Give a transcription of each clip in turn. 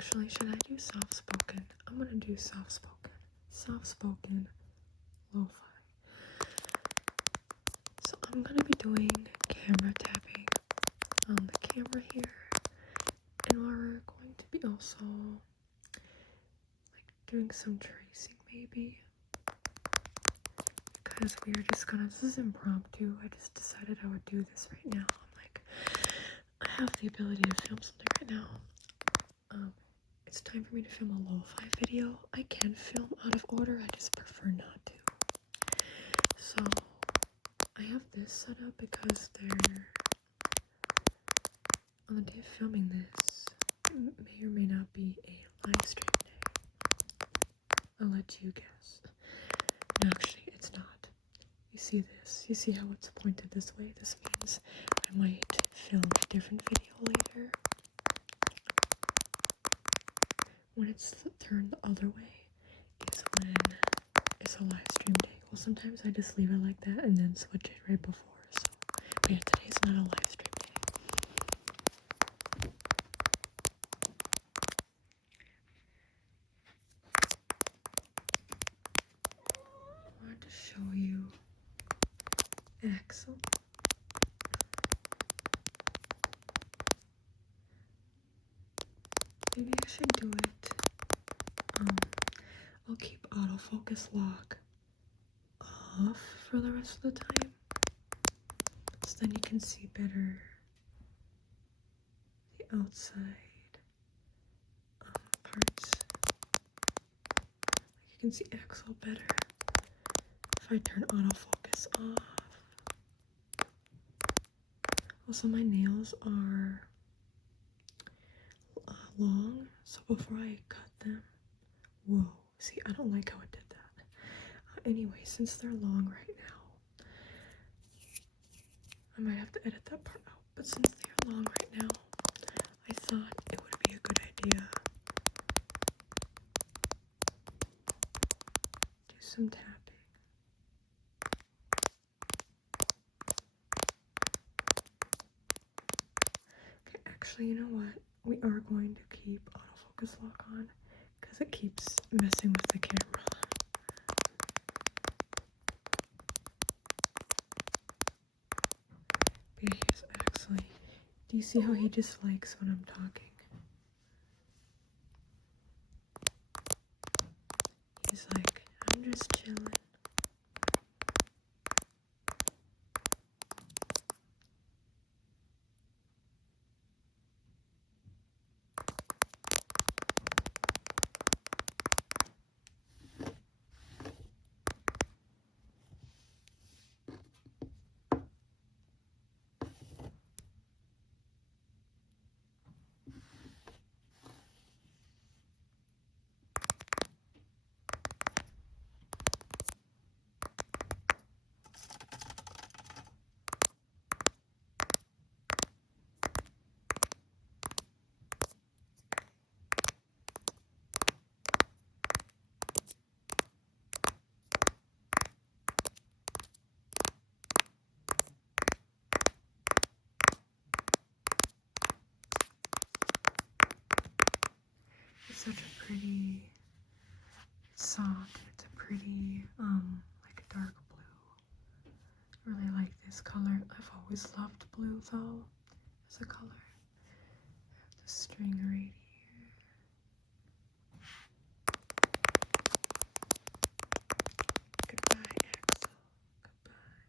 Actually, should I do soft-spoken? I'm gonna do soft-spoken. Soft-spoken lo-fi. So I'm gonna be doing camera tapping on the camera here, and we're going to be also like doing some tracing maybe, because we are just gonna, this is impromptu. I just decided I would do this right now. I'm like, I have the ability to film something right now. It's time for me to film a lo-fi video. I can film out of order, I just prefer not to. So I have this set up because they're, on the day of filming this, may or may not be a live stream day. I'll let you guess. No, actually, it's not. You see this? You see how it's pointed this way? This means I might film a different video later. When it's turned the other way is when it's a live stream day. Well, sometimes I just leave it like that and then switch it right before. So, but yeah, today's not a live stream day. I wanted to show you Axel. Maybe I should do it. I'll keep autofocus lock off for the rest of the time, so then you can see better the outside parts. You can see Axel better if I turn autofocus off. Also, my nails are long, so before I cut them, whoa, see, I don't like how it did that. Anyway, since they're long right now, I might have to edit that part out, but since they're long right now, I thought it would be a good idea to do some tapping. Okay, actually, you know what? We are going to keep autofocus lock on because it keeps messing with the camera. But yeah, here's actually, do you see how he just likes when I'm talking? He's like, I'm just chilling. Such a pretty, it's soft, it's a pretty, like a dark blue. I really like this color. I've always loved blue though, as a color. I have the string right here. Goodbye, Axel. Goodbye.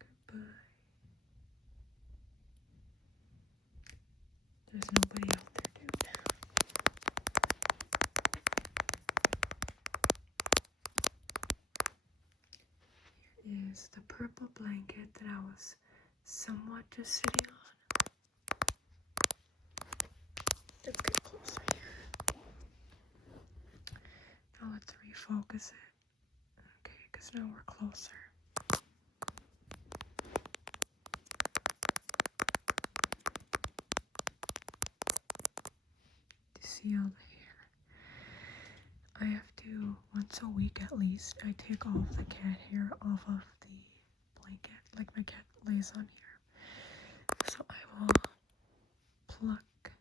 Goodbye. There's nobody out there, dude. Here is the purple blanket that I was somewhat just sitting on. Let's get closer here. Now let's refocus it. Okay, because now we're closer. Do you see all the hair? I have to, once a week at least, I take all of the cat hair off of the blanket, like my cat lays on here. So I will pluck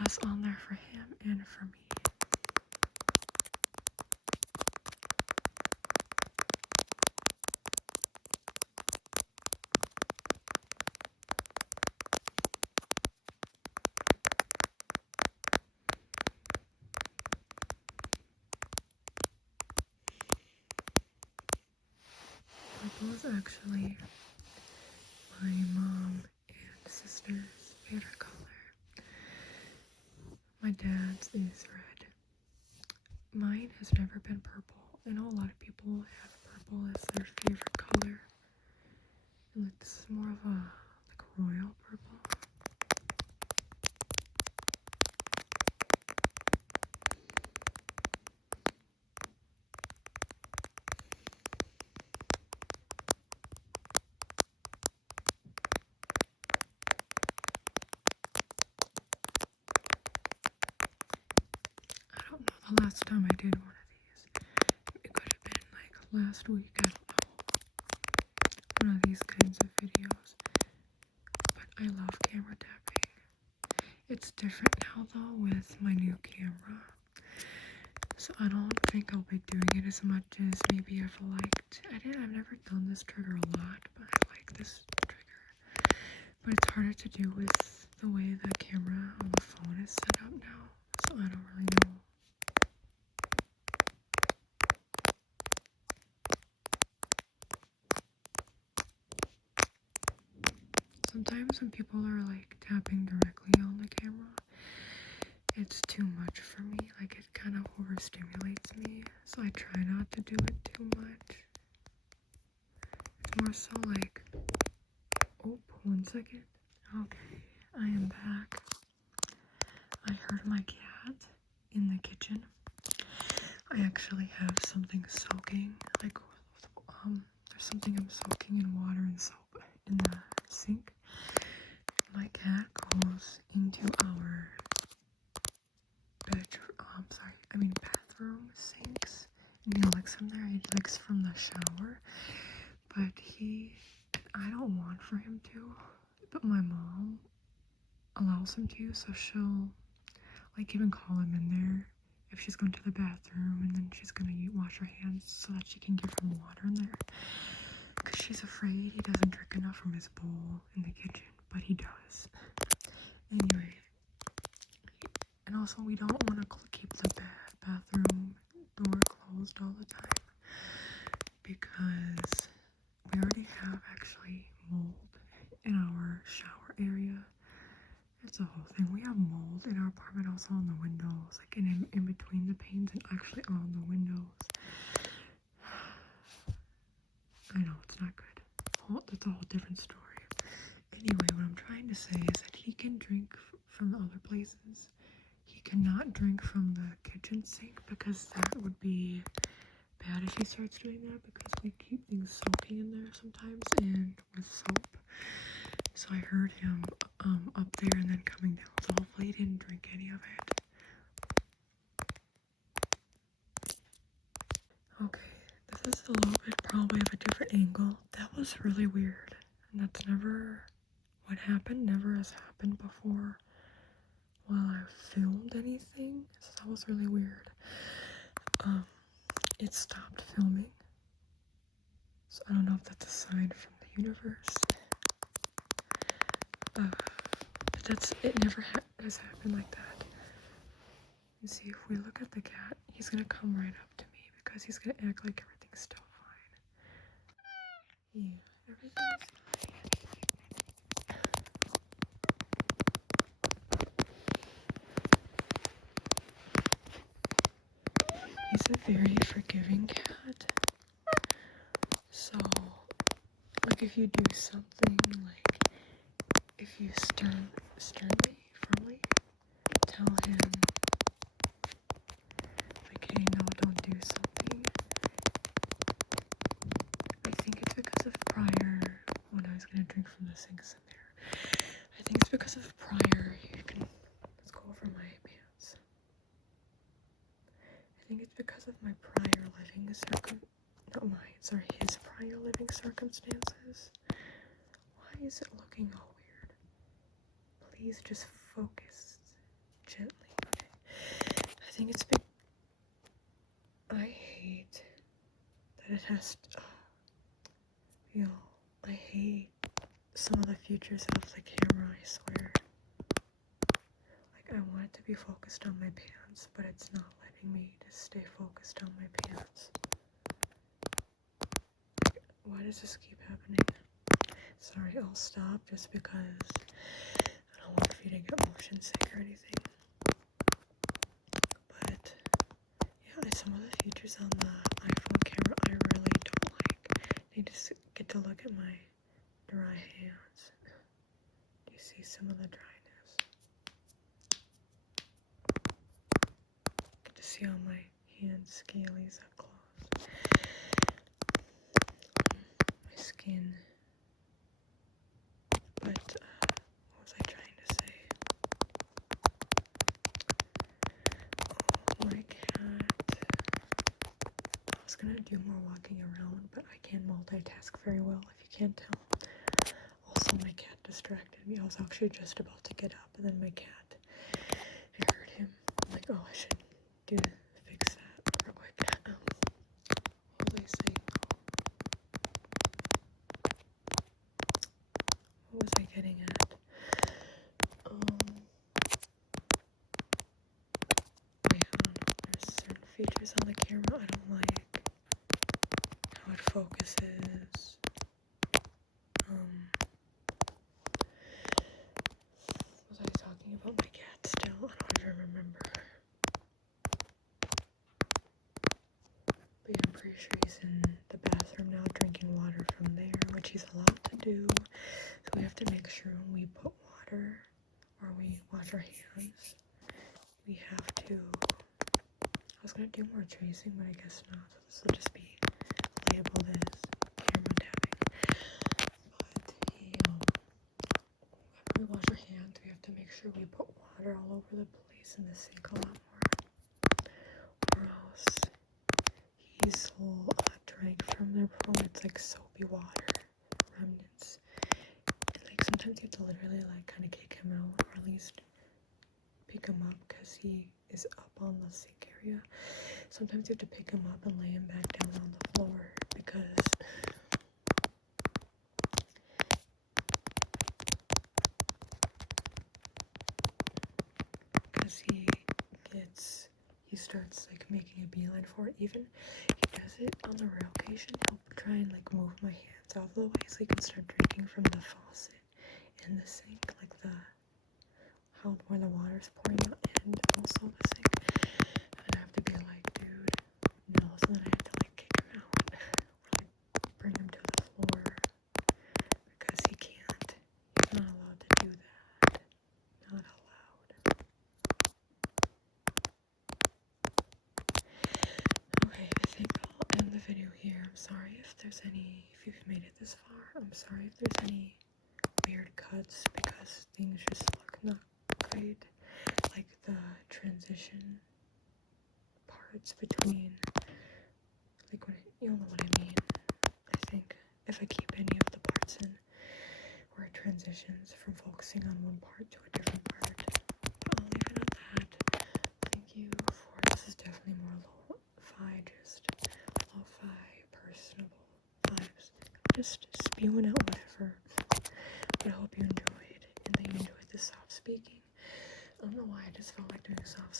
less on there for him and for me. Purple is actually my mom and sister's favorite color. My dad's is red. Mine has never been purple. I know a lot of people have purple as their favorite color. And like this is more of a like royal purple. I don't know the last time I did one of these. It could have been like last week, I don't know. One of these kinds of videos. But I love camera tapping. It's different now though with my new camera. So I don't think I'll be doing it as much as maybe I've liked. I've never done this trigger a lot, but I like this trigger. But it's harder to do with the way the camera on the phone is set up now. So I don't really know. Sometimes when people are like tapping directly on the camera, it's too much for me. Like it kind of overstimulates me. So I try not to do it too much. It's more so like, oh, 1 second. Okay, I am back. I heard my cat in the kitchen. I actually have something soaking, like there's something I'm soaking in water and soap in the sink. My cat goes into our bathroom sinks, and he licks from there. He licks from the shower, but I don't want for him to, but my mom allows him to, so she'll like even call him in there if she's going to the bathroom, and then she's gonna wash her hands so that she can give him water in there, because she's afraid he doesn't drink enough from his bowl in the kitchen, but he does. Anyway, and also we don't want to keep the bathroom door closed all the time, because we already have actually mold in our shower area. It's a whole thing. We have mold in our apartment, also on the windows, like in between the panes and actually on the windows. I know, it's not good. That's a whole different story. Anyway, what I'm trying to say is that he can drink from other places. He cannot drink from the kitchen sink, because that would be bad if he starts doing that, because we keep things soaking in there sometimes and with soap. So I heard him up there and then coming down, so hopefully he didn't drink any of it. Okay, this is a little bit probably of a different angle. That was really weird, and that's never what happened, never has happened before while I filmed anything, so that was really weird. It stopped filming, so I don't know if that's a sign from the universe. But it never has happened like that. And see, if we look at the cat, he's gonna come right up to me because he's gonna act like everything's still fine. Yeah, everything's fine. He's a very forgiving cat. So, like if you do something, like if you firmly tell him, like, hey, no, don't do something. I think it's because of prior, when I was gonna drink from the sinks in there. I think it's because of prior, let's go over my pants. I think it's because of my prior living his prior living circumstances. Why is it looking all weird? Please just focus. gently. Okay. I think it's big. I hate that it has to, I hate some of the features of the camera, I swear. Like, I want it to be focused on my pants, but it's not letting me just stay focused on my pants. Like, why does this keep happening? Sorry, I'll stop just because I don't want you to get motion sick or anything. But yeah, some of the features on the iPhone camera I really don't like. You just get to look at my dry hands. Do you see some of the dryness? Get to see all my hands scalies up close. My skin. But what was I trying to say? Oh, my cat. I was gonna do more walking around, but I can't multitask very well, if you can't tell. Also, my cat distracted me. I was actually just about to get up, and then my cat, I heard him. I'm like, oh, I should fix that real quick. What was I saying? What was I getting at? Wait, I don't know. There's certain features on the camera I don't like. How it focuses. Was I talking about my cat still? I don't even remember. But yeah, I'm pretty sure he's in the bathroom now drinking water from there, which he's allowed to do. So we have to make sure when we put water or we wash our hands, we have to. I was gonna do more tracing, but I guess not. So this will just be labeled as camera tapping. But when we wash our hands, we have to make sure we put water all over the place in the sink a lot more, or else he's will drink from there from it's like soapy water remnants. And like sometimes you have to literally like kind of kick him out, or at least pick him up because he is up on the sink area. Sometimes you have to pick him up and lay him back down on the floor because he starts like making a beeline for it. Even he does it on the rare occasion. He'll try and like move my hands out of the way so he can start drinking from the faucet in the sink, like where the water's pouring out, and also the sink. And I have to be like, dude, no. So then I have to like kick him out or like bring him to the floor because he can't. He's not allowed to do that. Not allowed. Okay, I think I'll end the video here. I'm sorry if you've made it this far. I'm sorry if there's any weird cuts because things just look not great. Like the transition parts between, like you'll know what I mean. I think if I keep any of the parts in where it transitions from focusing on one part to a different part. But I'll leave it at that. Thank you for, this is definitely more lo-fi, just lo-fi, personable vibes. Just spewing out whatever. But I hope you enjoyed and that you enjoyed the soft speaking. I don't know why I just felt like doing soft